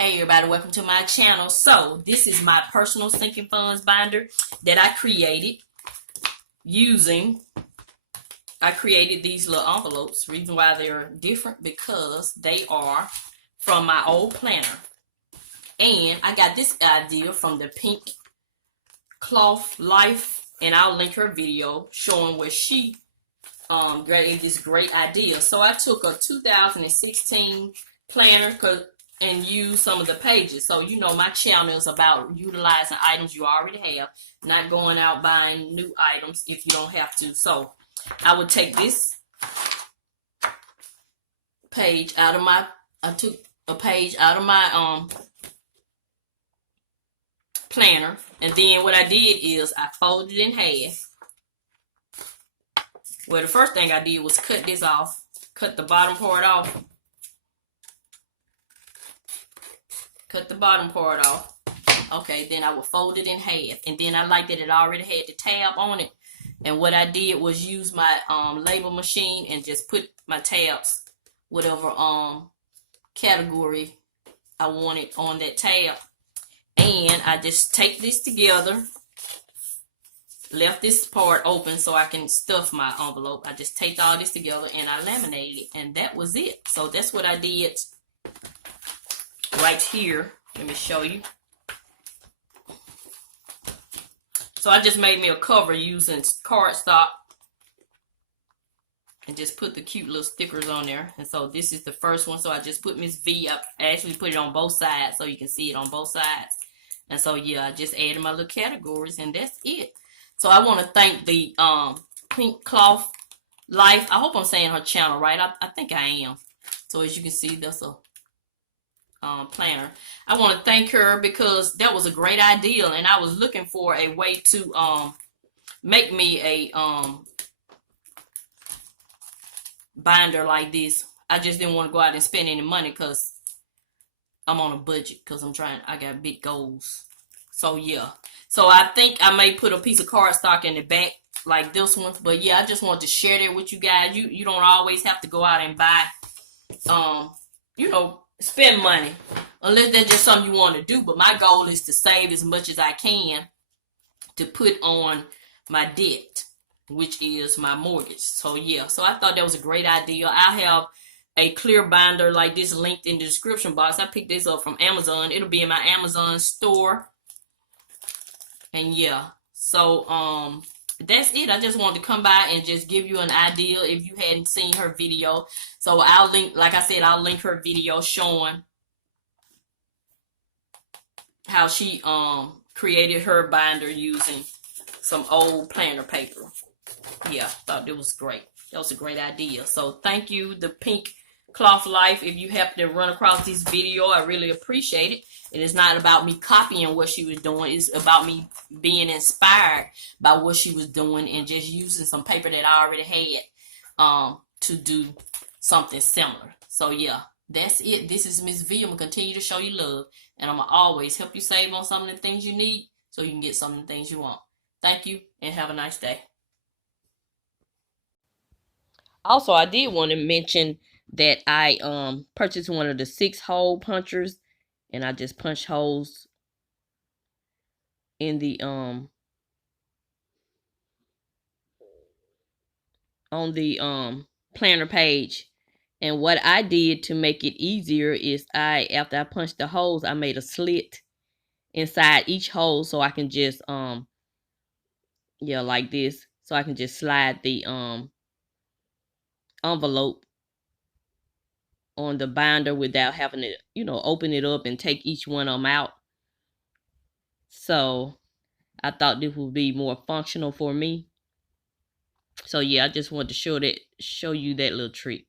Hey everybody, welcome to my channel. So this is my personal sinking funds binder that I created using. I created these little envelopes. Reason why they're different because they are from my old planner, and I got this idea from the Pink Cloth Life, and I'll link her video showing where she gave this great idea. So I took a 2016 planner and use some of the pages. So you know my channel is about utilizing items you already have, not going out buying new items if you don't have to. So I would take this page out of my, I took a page out of my planner, and then what I did is I folded it in half. Well, the first thing I did was cut this off, cut the bottom part off. Cut the bottom part off. Okay, then I would fold it in half. And then I liked that it already had the tab on it. And what I did was use my label machine and just put my tabs, whatever category I wanted on that tab. And I just take this together. Left this part open so I can stuff my envelope. I just taped all this together and I laminated it. And that was it. So that's what I did right here. Let me show you. So I just made me a cover using cardstock and just put the cute little stickers on there. And so this is the first one. So I just put Mrs Vee up. I actually put it on both sides so you can see it on both sides. And so yeah, I just added my little categories and that's it. So I want to thank the Pink Cloth Life. I hope I'm saying her channel right. I think I am. So as you can see, that's a planner. I want to thank her because that was a great idea, and I was looking for a way to make me a binder like this. I just didn't want to go out and spend any money because I'm on a budget, because I got big goals. So yeah, so I think I may put a piece of cardstock in the back like this one, but yeah, I just wanted to share that with you guys. You don't always have to go out and buy spend money unless that's just something you want to do. But my goal is to save as much as I can to put on my debt, which is my mortgage. So yeah, so I thought that was a great idea. I have a clear binder like this linked in the description box. I picked this up from Amazon. It'll be in my Amazon store. And yeah, so that's it. I just wanted to come by and just give you an idea if you hadn't seen her video. So I'll link, like I said, I'll link her video showing how she created her binder using some old planner paper. Yeah, thought it was great. That was a great idea. So thank you, the Pink Cloth Life. If you happen to run across this video, I really appreciate it. It is not about me copying what she was doing. It's about me being inspired by what she was doing and just using some paper that I already had to do something similar. So yeah, that's it. This is Mrs Vee. I'm going to continue to show you love. And I'm going to always help you save on some of the things you need so you can get some of the things you want. Thank you and have a nice day. Also, I did want to mention that I purchased one of the 6-hole punchers, and I just punched holes in the on the planner page. And what I did to make it easier is after I punched the holes, I made a slit inside each hole so I can just like this, so I can just slide the envelope on the binder without having to, open it up and take each one of them out. So I thought this would be more functional for me. So yeah, I just wanted to show you that little trick.